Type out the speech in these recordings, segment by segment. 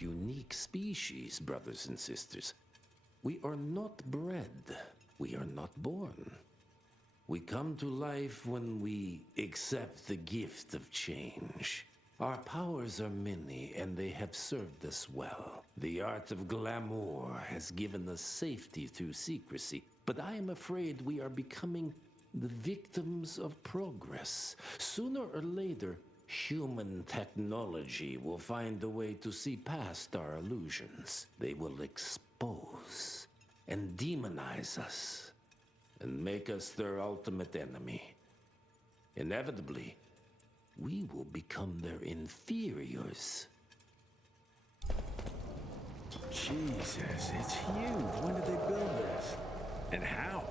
unique species, brothers and sisters. We are not bred. We are not born. We come to life when we accept the gift of change. Our powers are many, and they have served us well. The art of glamour has given us safety through secrecy, but I am afraid we are becoming the victims of progress. Sooner or later, human technology will find a way to see past our illusions. They will expose and demonize us and make us their ultimate enemy. Inevitably, we will become their inferiors. Jesus, it's huge. When did they build this? And how?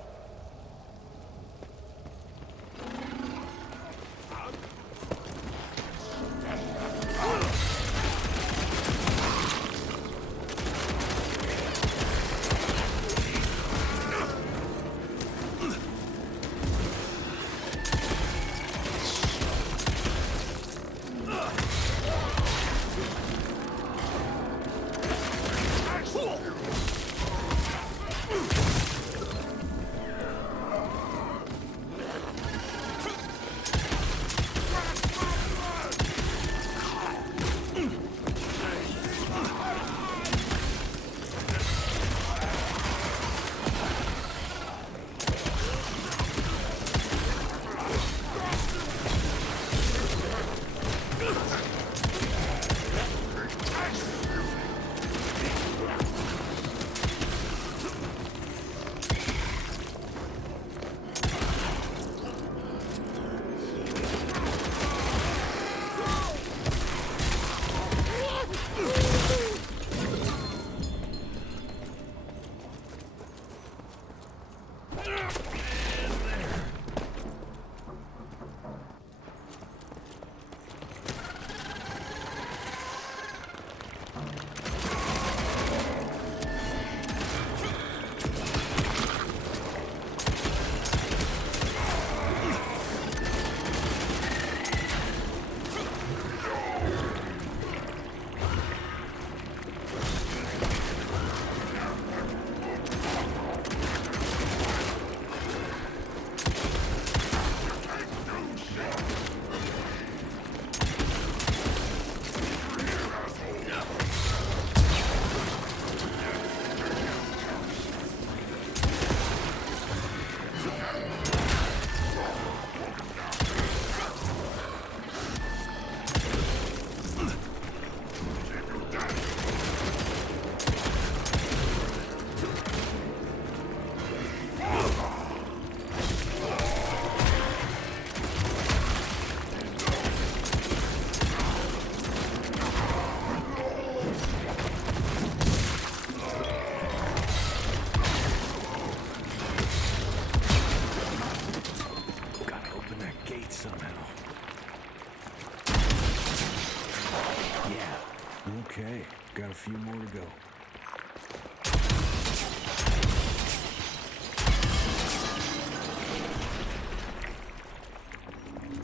Okay, got a few more to go.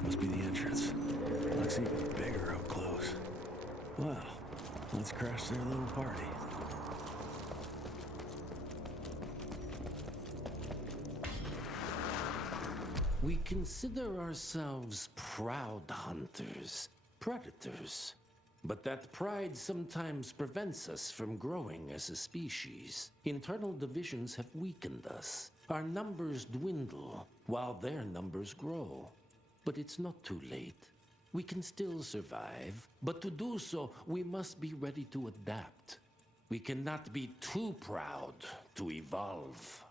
Must be the entrance. Looks even bigger up close. Well, let's crash their little party. We consider ourselves proud hunters, predators. But that pride sometimes prevents us from growing as a species. Internal divisions have weakened us. Our numbers dwindle while their numbers grow. But it's not too late. We can still survive, but to do so, we must be ready to adapt. We cannot be too proud to evolve.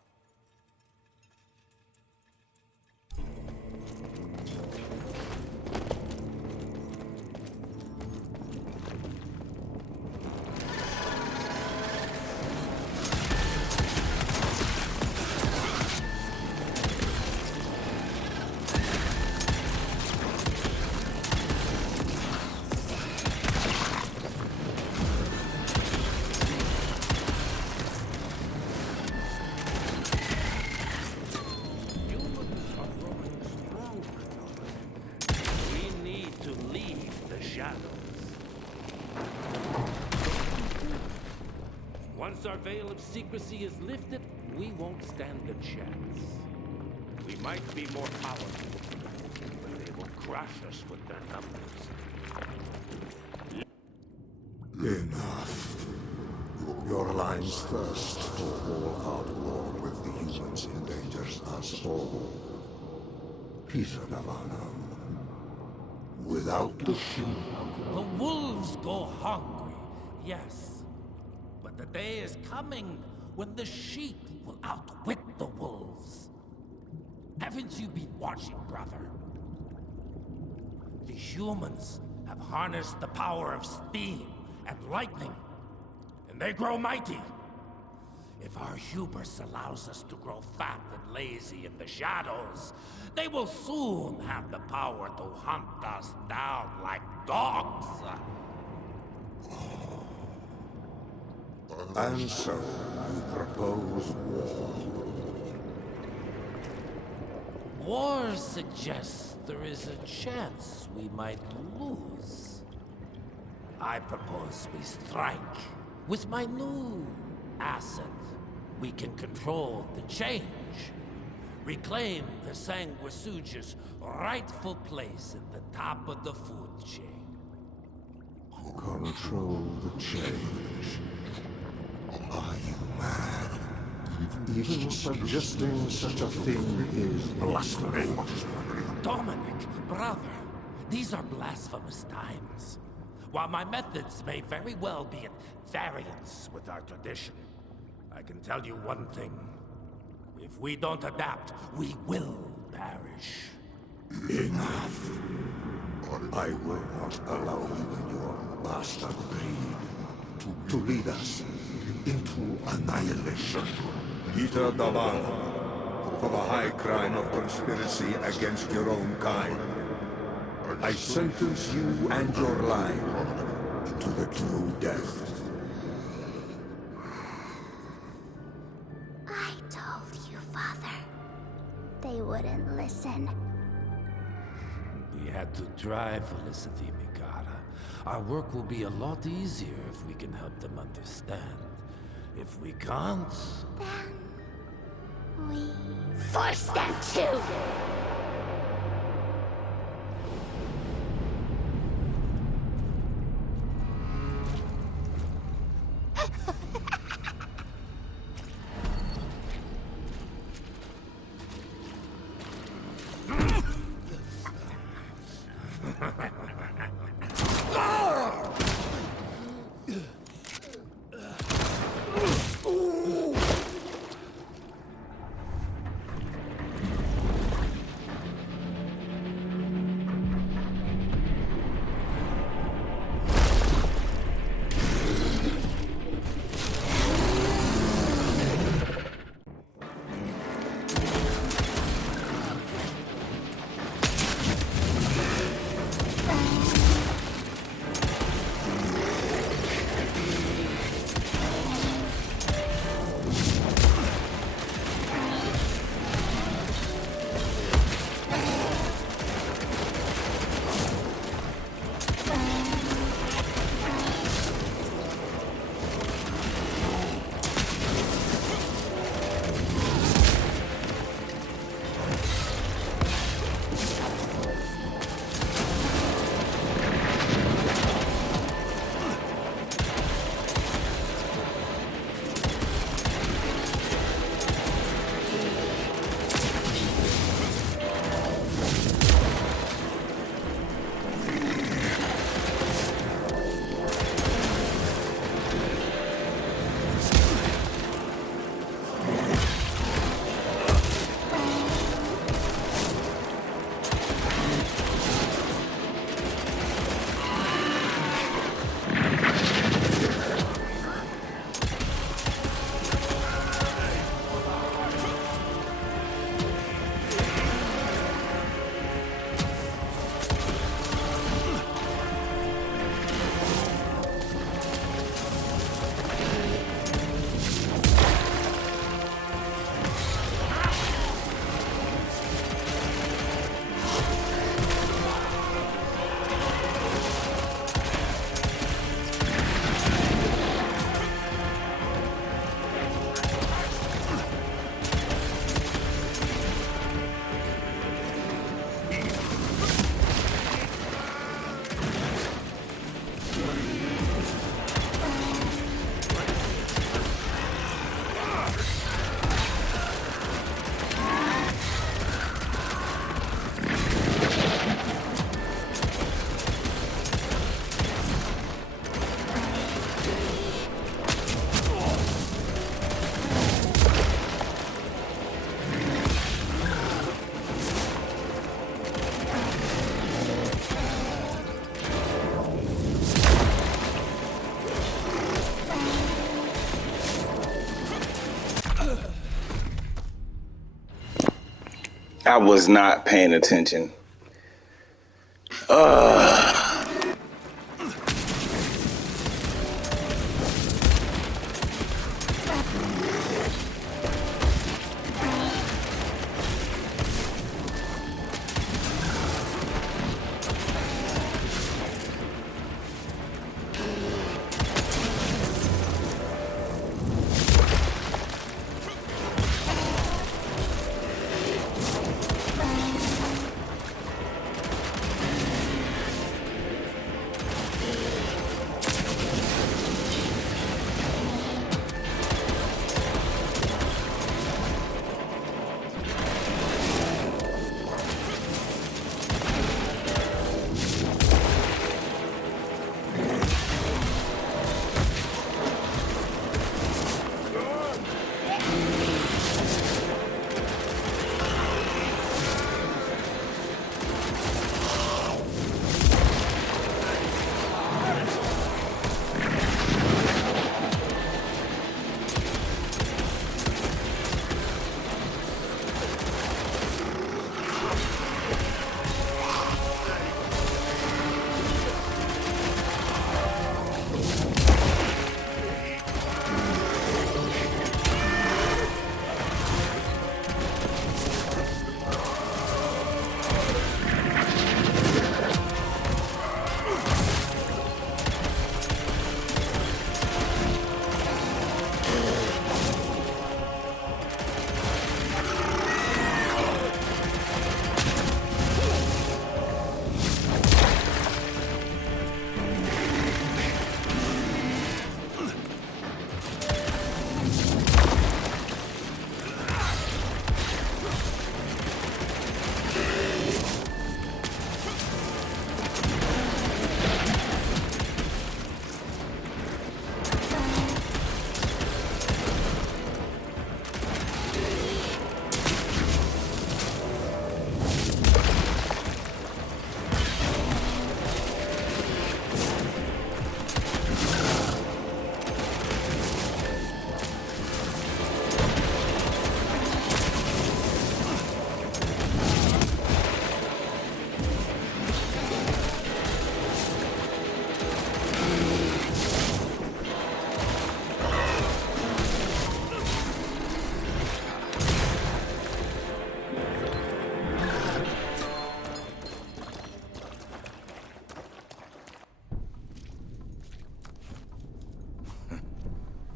Once our veil of secrecy is lifted, we won't stand a chance. We might be more powerful, but they will crush us with their numbers. Enough. Your line's thirst for all-out war with the humans endangers us all. Peter Navana. Without the sheep. The wolves go hungry, yes. But the day is coming when the sheep will outwit the wolves. Haven't you been watching, brother? The humans have harnessed the power of steam and lightning, and they grow mighty. If our hubris allows us to grow fat and lazy in the shadows, they will soon have the power to hunt us down like dogs. And so, you propose war. War suggests there is a chance we might lose. I propose we strike. With my new asset, we can control the change. Reclaim the Sanguisuja's rightful place at the top of the food chain. Control the change. Are you mad? Even suggesting such a thing is blasphemy. Dominic, brother, these are blasphemous times. While my methods may very well be at variance with our tradition, I can tell you one thing. If we don't adapt, we will perish. Enough. I will not allow you and your bastard breed to lead us into annihilation. Peter Daban, for the high crime of conspiracy against your own kind, I sentence you and your line to the true death. I told you, Father. They wouldn't listen. We had to try, Felicity Mikata. Our work will be a lot easier if we can help them understand. If we can't... Then... we... force them to! I was not paying attention.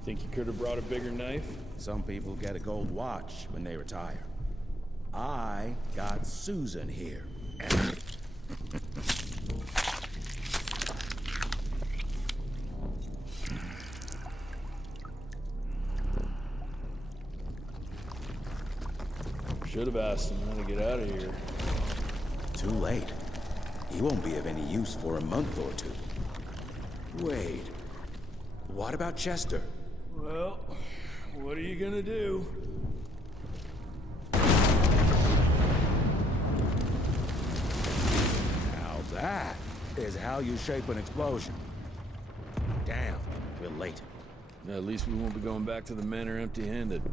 Think you could have brought a bigger knife? Some people get a gold watch when they retire. I got Susan here. Should have asked him how to get out of here. Too late. He won't be of any use for a month or two. Wait. What about Chester? Well, what are you gonna do? Now that is how you shape an explosion. Damn, we're late. At least we won't be going back to the manor empty-handed.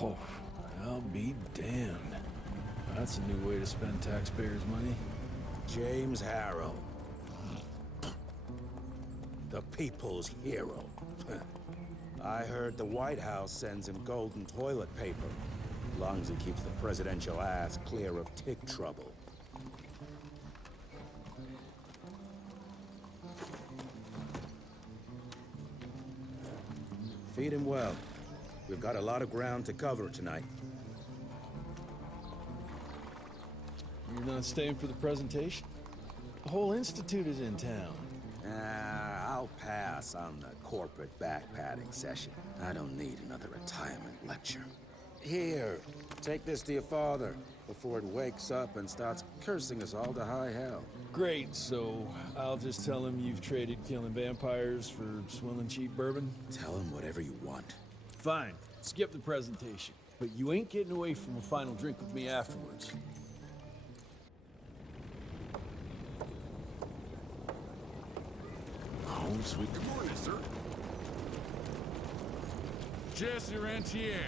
Oh, I'll be damned. That's a new way to spend taxpayers' money. James Harrow. The people's hero. I heard the White House sends him golden toilet paper, as long as he keeps the presidential ass clear of tick trouble. Feed him well. We've got a lot of ground to cover tonight. You're not staying for the presentation? The whole institute is in town. I'll pass on the corporate backpatting session. I don't need another retirement lecture. Here, take this to your father before it wakes up and starts cursing us all to high hell. Great, so I'll just tell him you've traded killing vampires for swilling cheap bourbon? Tell him whatever you want. Fine, skip the presentation. But you ain't getting away from a final drink with me afterwards. sweet. Good morning, sir. Jesse Rentier.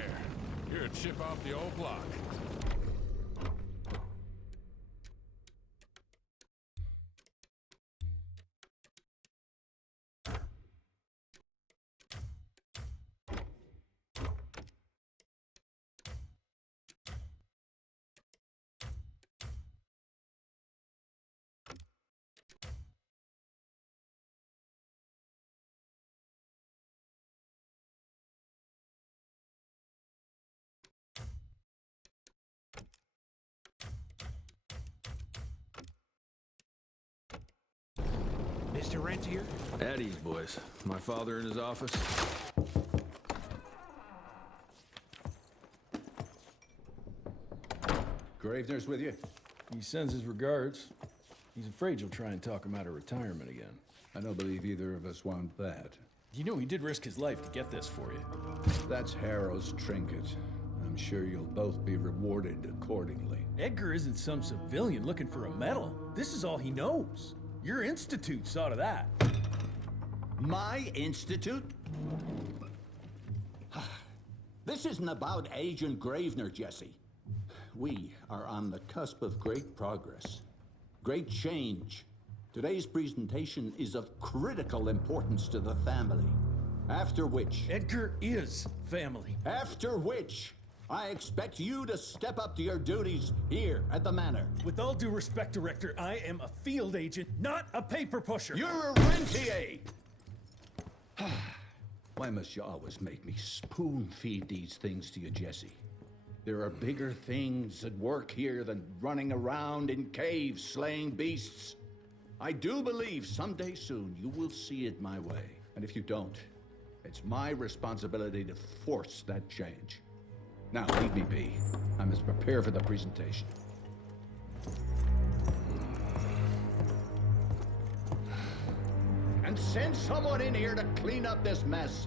You're a chip off the old block. Mr. Rentier? At ease, boys. My father in his office. Gravener's with you? He sends his regards. He's afraid you'll try and talk him out of retirement again. I don't believe either of us want that. You know he did risk his life to get this for you. That's Harrow's trinket. I'm sure you'll both be rewarded accordingly. Edgar isn't some civilian looking for a medal. This is all he knows. Your institute saw to that. My institute? This isn't about Agent Gravener, Jesse. We are on the cusp of great progress, great change. Today's presentation is of critical importance to the family. After which... Edgar is family. After which, I expect you to step up to your duties here at the Manor. With all due respect, Director, I am a field agent, not a paper pusher. You're a rentier! Why must you always make me spoon-feed these things to you, Jesse? There are bigger things at work here than running around in caves slaying beasts. I do believe someday soon you will see it my way. And if you don't, it's my responsibility to force that change. Now, leave me be. I must prepare for the presentation. And send someone in here to clean up this mess.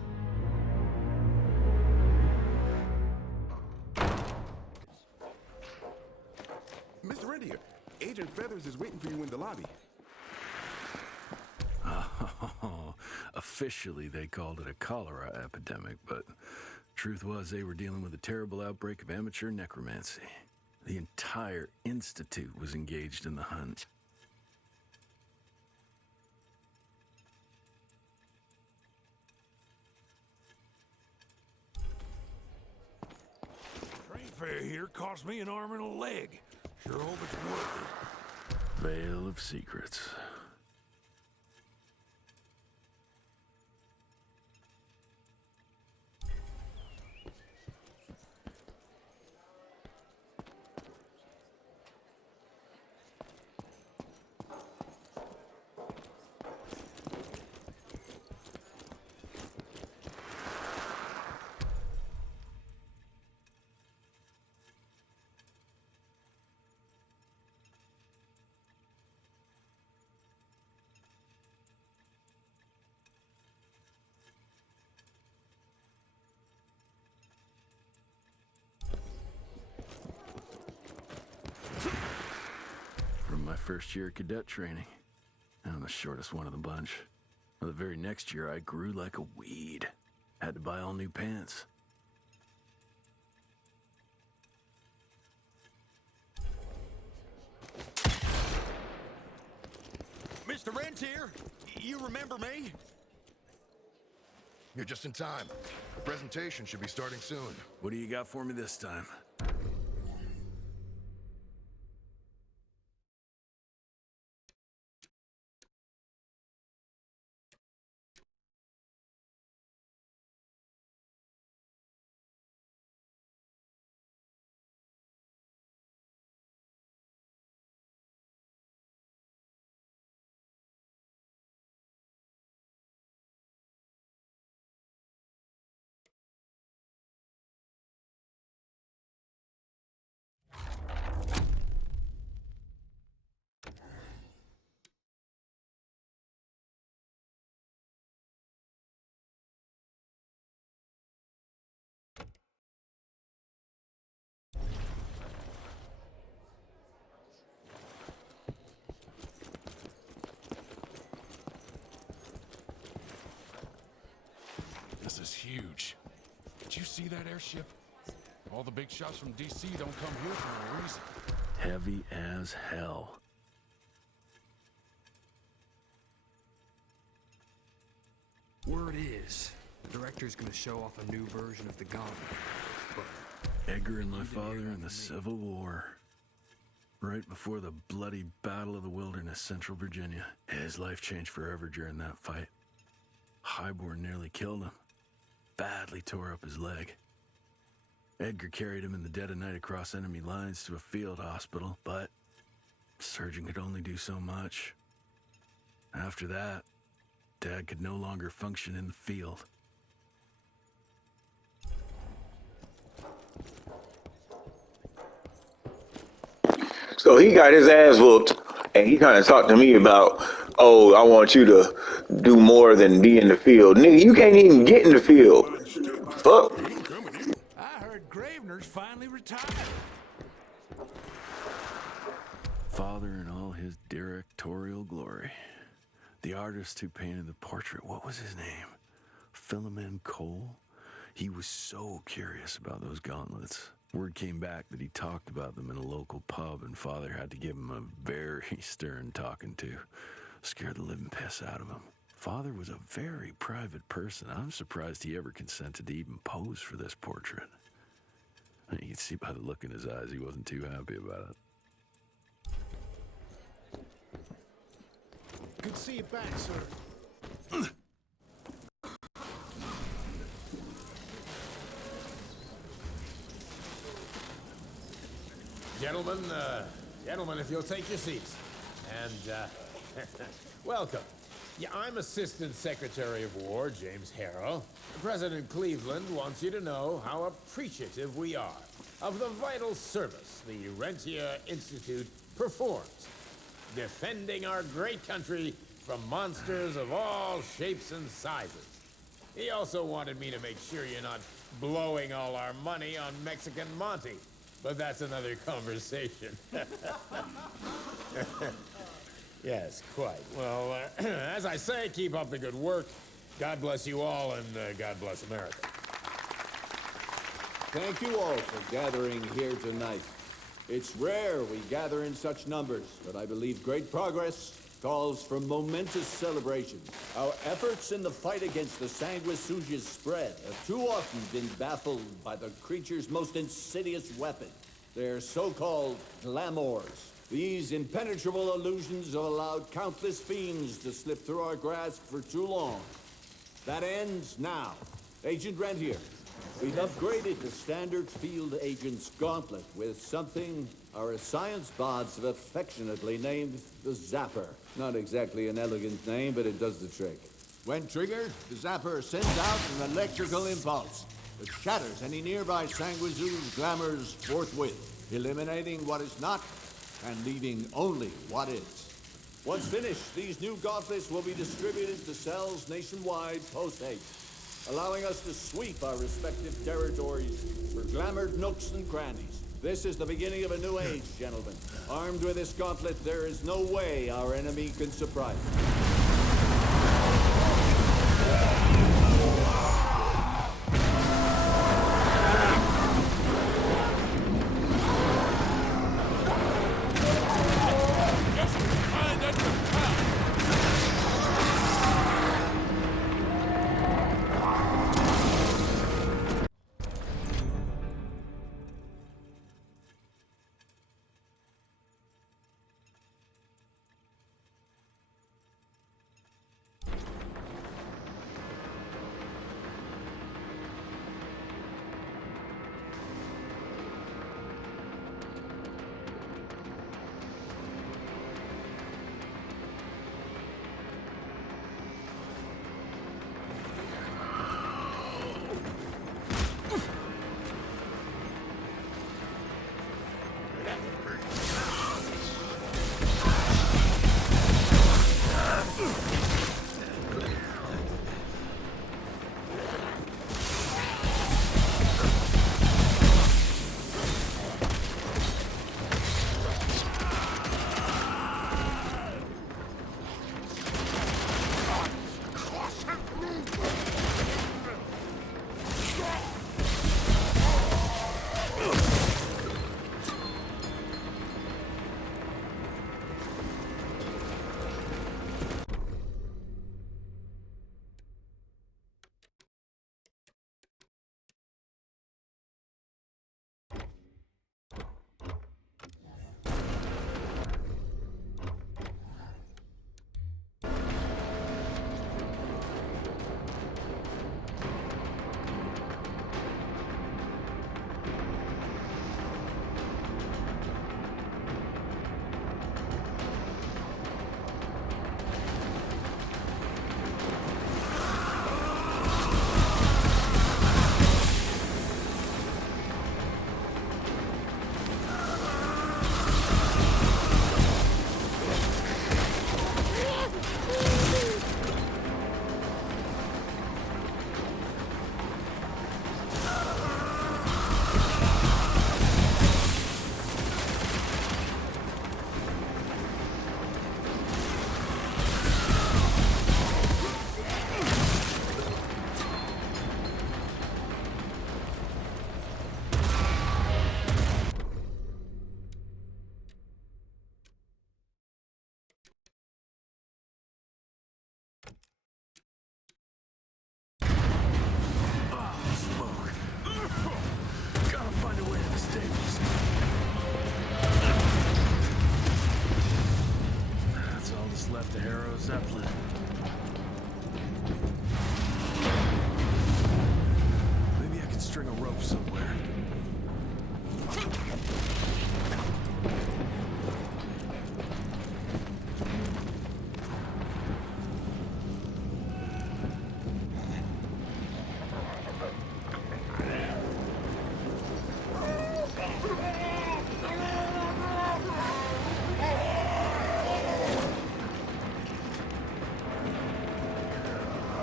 Mr. Rentier, Agent Feathers is waiting for you in the lobby. Oh, officially they called it a cholera epidemic, but truth was they were dealing with a terrible outbreak of amateur necromancy. The entire institute was engaged in the hunt. Train fare here cost me an arm and a leg. Sure hope it's worth it. Veil of secrets. From my first year of cadet training, I'm the shortest one of the bunch. Well, the very next year, I grew like a weed. Had to buy all new pants. Mr. Rentier, you remember me? You're just in time. The presentation should be starting soon. What do you got for me this time? This is huge. Did you see that airship? All the big shots from DC don't come here for no reason. Heavy as hell. Word is, the director's gonna show off a new version of the Gauntlet. But Edgar and my father in the Civil War. Right before the bloody Battle of the Wilderness, Central Virginia. His life changed forever during that fight. Highborn nearly killed him. Badly tore up his leg. Edgar carried him in the dead of night across enemy lines to a field hospital, but the surgeon could only do so much. After that, Dad could no longer function in the field. So he got his ass whooped, and he kind of talked to me about, oh, I want you to do more than be in the field. Nigga, you can't even get in the field. Fuck. I heard Gravener's finally retired. Father in all his directorial glory. The artist who painted the portrait, what was his name? Philemon Cole? He was so curious about those gauntlets. Word came back that he talked about them in a local pub, and Father had to give him a very stern talking to. Scared the living piss out of him. Father was a very private person. I'm surprised he ever consented to even pose for this portrait. You can see by the look in his eyes he wasn't too happy about it. Good to see you back, sir. Gentlemen, if you'll take your seats. And, welcome. Yeah, I'm Assistant Secretary of War, James Harrow. President Cleveland wants you to know how appreciative we are of the vital service the Rentier Institute performs, defending our great country from monsters of all shapes and sizes. He also wanted me to make sure you're not blowing all our money on Mexican Monty. But that's another conversation. Yes, quite. Well, as I say, keep up the good work. God bless you all, and God bless America. Thank you all for gathering here tonight. It's rare we gather in such numbers, but I believe great progress calls for momentous celebration. Our efforts in the fight against the sanguisuga's spread have too often been baffled by the creature's most insidious weapon, their so-called glamours. These impenetrable illusions have allowed countless fiends to slip through our grasp for too long. That ends now. Agent Rentier, we've upgraded the standard field agent's gauntlet with something our science bots have affectionately named the Zapper. Not exactly an elegant name, but it does the trick. When triggered, the Zapper sends out an electrical impulse that shatters any nearby sanguisuga's glamours forthwith, eliminating what is not and leaving only what is. Once finished, these new gauntlets will be distributed to cells nationwide post-haste, allowing us to sweep our respective territories for glamored nooks and crannies. This is the beginning of a new age, gentlemen. Armed with this gauntlet, there is no way our enemy can surprise us.